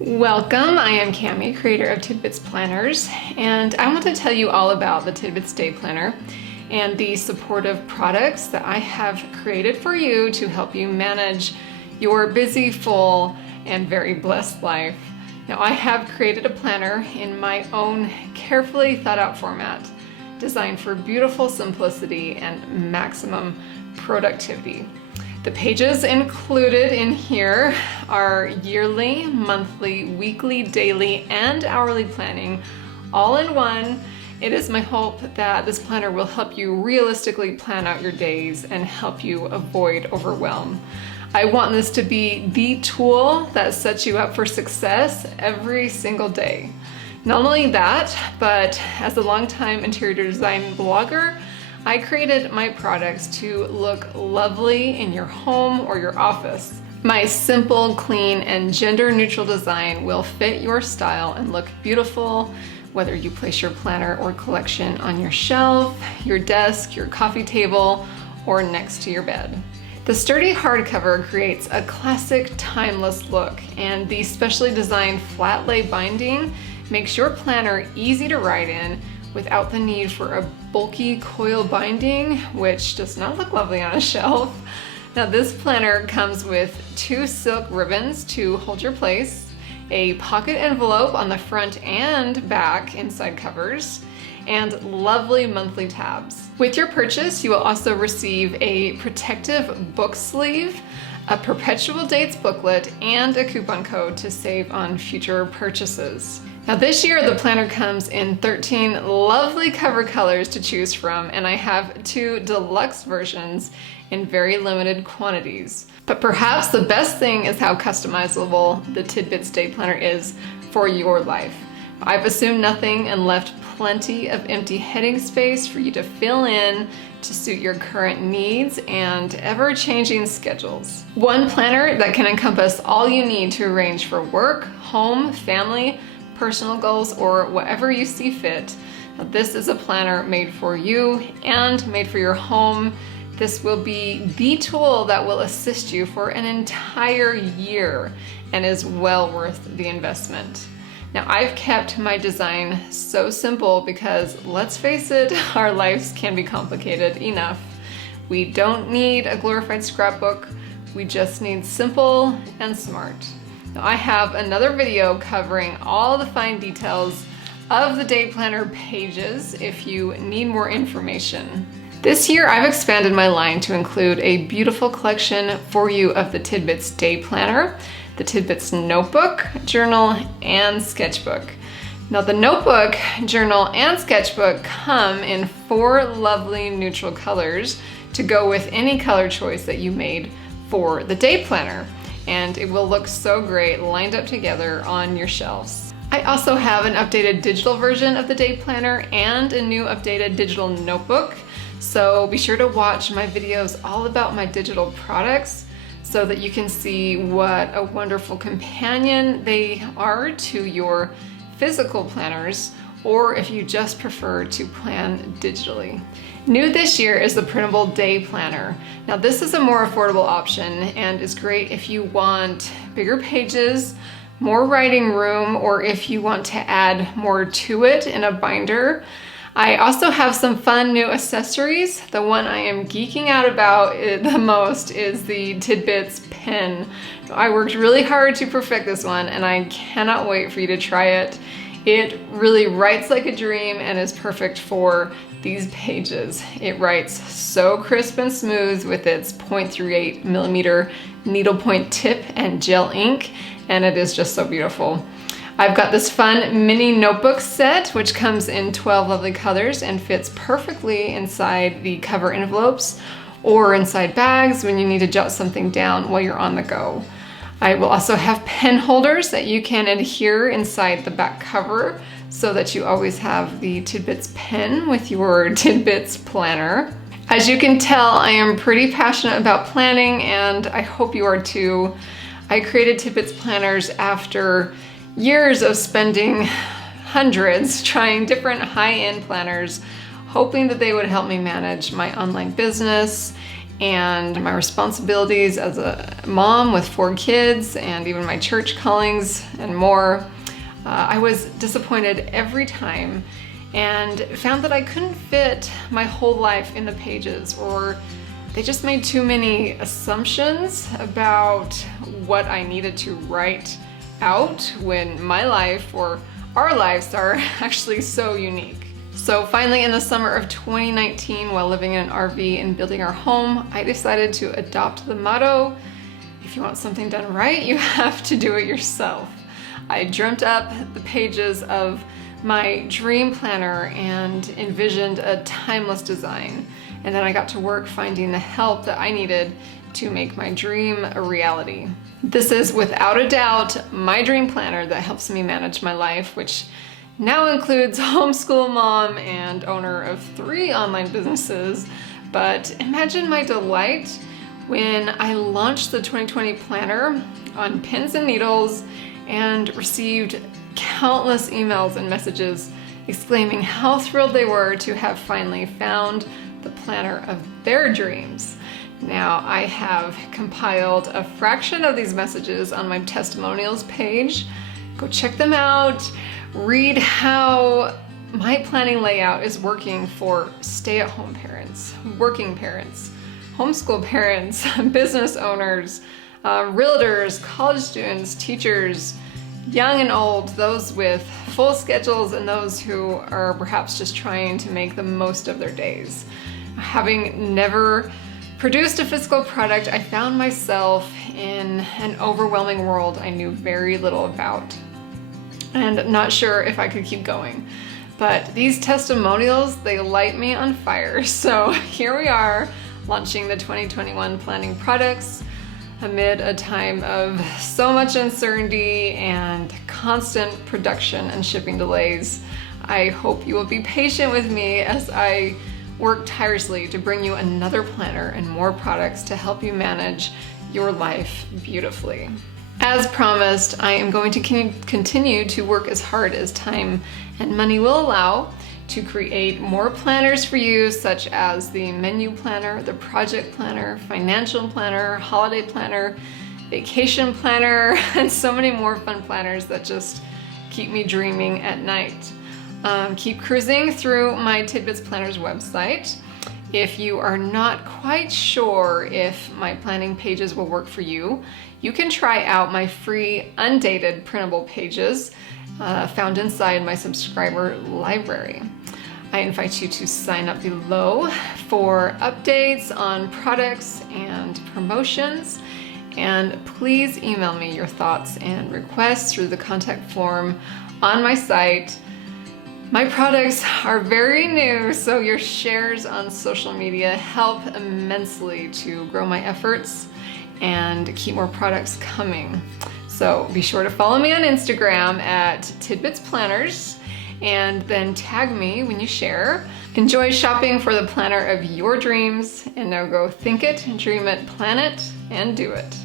Welcome, I am Cami, creator of TIDBITS Planners, and I want to tell you all about the TIDBITS Day Planner and the supportive products that I have created for you to help you manage your busy, full, and very blessed life. Now, I have created a planner in my own carefully thought out format, designed for beautiful simplicity and maximum productivity. The pages included in here are yearly, monthly, weekly, daily, and hourly planning all in one. It is my hope that this planner will help you realistically plan out your days and help you avoid overwhelm. I want this to be the tool that sets you up for success every single day. Not only that, but as a longtime interior design blogger, I created my products to look lovely in your home or your office. My simple, clean, and gender-neutral design will fit your style and look beautiful, whether you place your planner or collection on your shelf, your desk, your coffee table, or next to your bed. The sturdy hardcover creates a classic, timeless look, and the specially designed flat lay binding makes your planner easy to write in without the need for a bulky coil binding, which does not look lovely on a shelf. Now, this planner comes with 2 silk ribbons to hold your place, a pocket envelope on the front and back inside covers, and lovely monthly tabs. With your purchase, you will also receive a protective book sleeve, a perpetual dates booklet, and a coupon code to save on future purchases. Now, this year the planner comes in 13 lovely cover colors to choose from, and I have 2 deluxe versions in very limited quantities. But perhaps the best thing is how customizable the TIDBITS Day Planner is for your life. I've assumed nothing and left plenty of empty heading space for you to fill in to suit your current needs and ever-changing schedules. One planner that can encompass all you need to arrange for work, home, family, personal goals, or whatever you see fit. Now, this is a planner made for you and made for your home. This will be the tool that will assist you for an entire year and is well worth the investment. Now, I've kept my design so simple because, let's face it, our lives can be complicated enough. We don't need a glorified scrapbook, we just need simple and smart. Now, I have another video covering all the fine details of the day planner pages if you need more information. This year, I've expanded my line to include a beautiful collection for you of the TIDBITS Day Planner, the TIDBITS Notebook, Journal, and Sketchbook. Now, the notebook, journal, and sketchbook come in 4 lovely neutral colors to go with any color choice that you made for the day planner, and it will look so great lined up together on your shelves. I also have an updated digital version of the day planner and a new updated digital notebook, so be sure to watch my videos all about my digital products so that you can see what a wonderful companion they are to your physical planners, or if you just prefer to plan digitally. New this year is the printable day planner. Now, this is a more affordable option and is great if you want bigger pages, more writing room, or if you want to add more to it in a binder. I also have some fun new accessories. The one I am geeking out about the most is the TIDBITS pen. I worked really hard to perfect this one, and I cannot wait for you to try it. It really writes like a dream and is perfect for these pages. It writes so crisp and smooth with its 0.38 millimeter needlepoint tip and gel ink, and it is just so beautiful. I've got this fun mini notebook set, which comes in 12 lovely colors and fits perfectly inside the cover envelopes or inside bags when you need to jot something down while you're on the go. I will also have pen holders that you can adhere inside the back cover so that you always have the TIDBITS pen with your TIDBITS planner. As you can tell, I am pretty passionate about planning, and I hope you are too. I created TIDBITS Planners after years of spending hundreds trying different high-end planners, hoping that they would help me manage my online business and my responsibilities as a mom with 4 kids and even my church callings and more, I was disappointed every time and found that I couldn't fit my whole life in the pages, or they just made too many assumptions about what I needed to write out when my life or our lives are actually so unique. So finally, in the summer of 2019, while living in an RV and building our home, I decided to adopt the motto, if you want something done right, you have to do it yourself. I dreamt up the pages of my dream planner and envisioned a timeless design. And then I got to work finding the help that I needed to make my dream a reality. This is without a doubt my dream planner that helps me manage my life, which now includes homeschool mom and owner of 3 online businesses. But imagine my delight when I launched the 2020 planner on pins and needles and received countless emails and messages exclaiming how thrilled they were to have finally found the planner of their dreams. Now, I have compiled a fraction of these messages on my testimonials page. Go check them out. Read how my planning layout is working for stay-at-home parents, working parents, homeschool parents, business owners, realtors, college students, teachers, young and old, those with full schedules and those who are perhaps just trying to make the most of their days. Having never produced a physical product, I found myself in an overwhelming world I knew very little about, and not sure if I could keep going. But these testimonials, they light me on fire. So here we are, launching the 2021 planning products amid a time of so much uncertainty and constant production and shipping delays. I hope you will be patient with me as I work tirelessly to bring you another planner and more products to help you manage your life beautifully. As promised, I am going to continue to work as hard as time and money will allow to create more planners for you, such as the menu planner, the project planner, financial planner, holiday planner, vacation planner, and so many more fun planners that just keep me dreaming at night. Keep cruising through my Tidbits Planners website. If you are not quite sure if my planning pages will work for you, you can try out my free undated printable pages found inside my subscriber library. I invite you to sign up below for updates on products and promotions, and please email me your thoughts and requests through the contact form on my site. My products are very new, so your shares on social media help immensely to grow my efforts and keep more products coming. So be sure to follow me on Instagram at TIDBITS Planners and then tag me when you share. Enjoy shopping for the planner of your dreams, and now go think it, dream it, plan it, and do it.